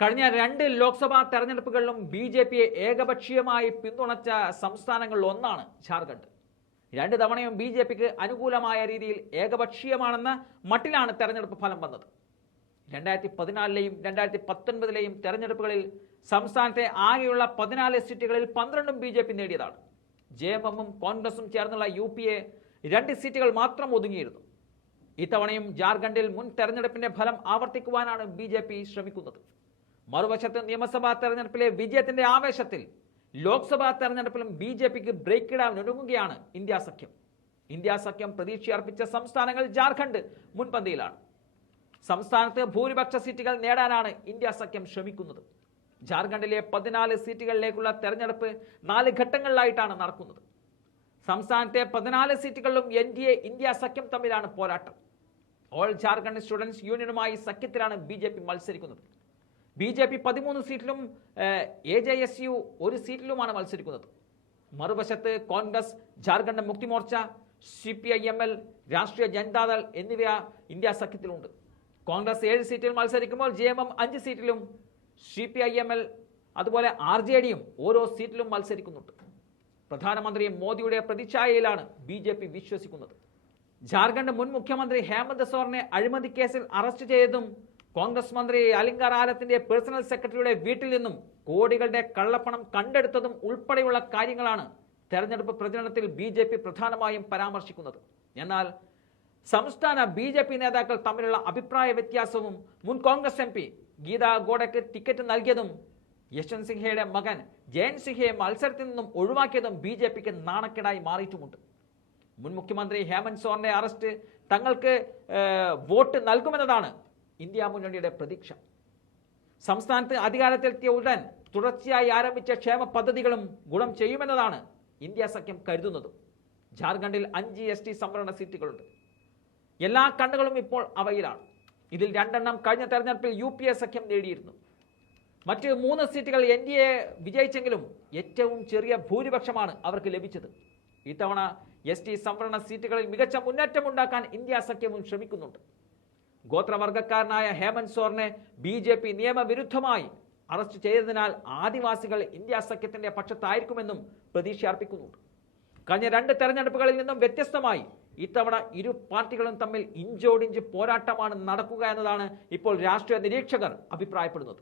കഴിഞ്ഞ 2 ലോക്സഭാ തെരഞ്ഞെടുപ്പുകളിലും ബി.ജെ.പിയെ ഏകപക്ഷീയമായി പിന്തുണച്ച സംസ്ഥാനങ്ങളിൽ ഒന്നാണ് ജാർഖണ്ഡ്. 2 തവണയും ബി.ജെ.പിക്ക് അനുകൂലമായ രീതിയിൽ ഏകപക്ഷീയമാണെന്ന മട്ടിലാണ് തെരഞ്ഞെടുപ്പ് ഫലം വന്നത്. 2014ലെയും 2019ലെയും തെരഞ്ഞെടുപ്പുകളിൽ സംസ്ഥാനത്തെ ആകെയുള്ള 14 സീറ്റുകളിൽ 12ഉം ബി.ജെ.പി നേടിയതാണ്. ജെ.എം.എമ്മും കോൺഗ്രസും ചേർന്നുള്ള യു.പി.എ 2 സീറ്റുകൾ മാത്രം ഒതുങ്ങിയിരുന്നു. ഇത്തവണയും ജാർഖണ്ഡിൽ മുൻ തെരഞ്ഞെടുപ്പിന്റെ ഫലം ആവർത്തിക്കുവാനാണ് ബി.ജെ.പി ശ്രമിക്കുന്നത്. മറുവശത്ത് നിയമസഭാ തെരഞ്ഞെടുപ്പിലെ വിജയത്തിന്റെ ആവേശത്തിൽ ലോക്സഭാ തെരഞ്ഞെടുപ്പിലും ബി.ജെ.പിക്ക് ബ്രേക്ക് ഇടാൻ ഒരുങ്ങുകയാണ് ഇന്ത്യ സഖ്യം. ഇന്ത്യ സഖ്യം പ്രതീക്ഷയർപ്പിച്ച സംസ്ഥാനങ്ങൾ ജാർഖണ്ഡ് മുൻപന്തിയിലാണ്. സംസ്ഥാനത്ത് ഭൂരിപക്ഷ സീറ്റുകൾ നേടാനാണ് ഇന്ത്യ സഖ്യം ശ്രമിക്കുന്നത്. ജാർഖണ്ഡിലെ 14 സീറ്റുകളിലേക്കുള്ള തെരഞ്ഞെടുപ്പ് 4 ഘട്ടങ്ങളിലായിട്ടാണ് നടക്കുന്നത്. സംസ്ഥാനത്തെ 14 സീറ്റുകളിലും എൻ.ഡി.എ ഇന്ത്യ സഖ്യം തമ്മിലാണ് പോരാട്ടം. ഓൾ ജാർഖണ്ഡ് സ്റ്റുഡൻസ് യൂണിയനുമായി സഖ്യത്തിലാണ് ബി.ജെ.പി മത്സരിക്കുന്നത്. ബി.ജെ.പി 13 സീറ്റിലും എ.ജെ.എസ്.യു 1 സീറ്റിലുമാണ് മത്സരിക്കുന്നത്. മറുവശത്ത് കോൺഗ്രസ്, ജാർഖണ്ഡ് മുക്തി മോർച്ച, CPI-ML, രാഷ്ട്രീയ ജനതാദൾ എന്നിവ ഇന്ത്യ സഖ്യത്തിലുണ്ട്. കോൺഗ്രസ് 7 സീറ്റിൽ മത്സരിക്കുമ്പോൾ ജെ.എം.എം 5 സീറ്റിലും CPI-ML അതുപോലെ RJD-യും ഓരോ സീറ്റിലും മത്സരിക്കുന്നുണ്ട്. പ്രധാനമന്ത്രി മോദിയുടെ പ്രതിച്ഛായയിലാണ് ബി.ജെ.പി വിശ്വസിക്കുന്നത്. ജാർഖണ്ഡ് മുൻ മുഖ്യമന്ത്രി ഹേമന്ത് സോറനെ അഴിമതി കേസിൽ അറസ്റ്റ് ചെയ്തതും കോൺഗ്രസ് മന്ത്രി അലിംഗർ ആലത്തിന്റെ പേഴ്സണൽ സെക്രട്ടറിയുടെ വീട്ടിൽ നിന്നും കോടികളുടെ കള്ളപ്പണം കണ്ടെടുത്തതും ഉൾപ്പെടെയുള്ള കാര്യങ്ങളാണ് തെരഞ്ഞെടുപ്പ് പ്രചരണത്തിൽ ബി.ജെ.പി പ്രധാനമായും പരാമർശിക്കുന്നത്. എന്നാൽ സംസ്ഥാന ബി.ജെ.പി നേതാക്കൾ തമ്മിലുള്ള അഭിപ്രായ വ്യത്യാസവും മുൻ കോൺഗ്രസ് MP ഗീതാ ഗോഡയ്ക്ക് ടിക്കറ്റ് നൽകിയതും യശ്വന്ത് സിൻഹയുടെ മകൻ ജയന്ത് സിൻഹയെ മത്സരത്തിൽ നിന്നും ഒഴിവാക്കിയതും ബി.ജെ.പിക്ക് നാണക്കേടായി മാറിയിട്ടുമുണ്ട്. മുൻ മുഖ്യമന്ത്രി ഹേമന്ത് സോറന്റെ അറസ്റ്റ് തങ്ങൾക്ക് വോട്ട് നൽകുമെന്നതാണ് ഇന്ത്യ മുന്നണിയുടെ പ്രതീക്ഷ. സംസ്ഥാനത്ത് അധികാരത്തിലെത്തിയ ഉടൻ തുടർച്ചയായി ആരംഭിച്ച ക്ഷേമ പദ്ധതികളും ഗുണം ചെയ്യുമെന്നതാണ് ഇന്ത്യ സഖ്യം കരുതുന്നത്. ജാർഖണ്ഡിൽ 5 ST സംവരണ സീറ്റുകളുണ്ട്. എല്ലാ കണ്ണുകളും ഇപ്പോൾ അവയിലാണ്. ഇതിൽ 2 എണ്ണം കഴിഞ്ഞ തെരഞ്ഞെടുപ്പിൽ യു.പി.എ സഖ്യം നേടിയിരുന്നു. മറ്റ് 3 സീറ്റുകൾ എൻ.ഡി.എ വിജയിച്ചെങ്കിലും ഏറ്റവും ചെറിയ ഭൂരിപക്ഷമാണ് അവർക്ക് ലഭിച്ചത്. ഇത്തവണ ST സംവരണ സീറ്റുകളിൽ മികച്ച മുന്നേറ്റമുണ്ടാക്കാൻ ഇന്ത്യ സഖ്യവും ശ്രമിക്കുന്നുണ്ട്. ഗോത്രവർഗക്കാരനായ ഹേമന്ത് സോറനെ ബി.ജെ.പി നിയമവിരുദ്ധമായി അറസ്റ്റ് ചെയ്തതിനാൽ ആദിവാസികൾ ഇന്ത്യ സഖ്യത്തിന്റെ പക്ഷത്തായിരിക്കുമെന്നും പ്രതീക്ഷ അർപ്പിക്കുന്നുണ്ട്. കഴിഞ്ഞ 2 തെരഞ്ഞെടുപ്പുകളിൽ നിന്നും വ്യത്യസ്തമായി ഇത്തവണ ഇരു പാർട്ടികളും തമ്മിൽ ഇഞ്ചോടിഞ്ച് പോരാട്ടമാണ് നടക്കുക എന്നതാണ് ഇപ്പോൾ രാഷ്ട്രീയ നിരീക്ഷകർ അഭിപ്രായപ്പെടുന്നത്.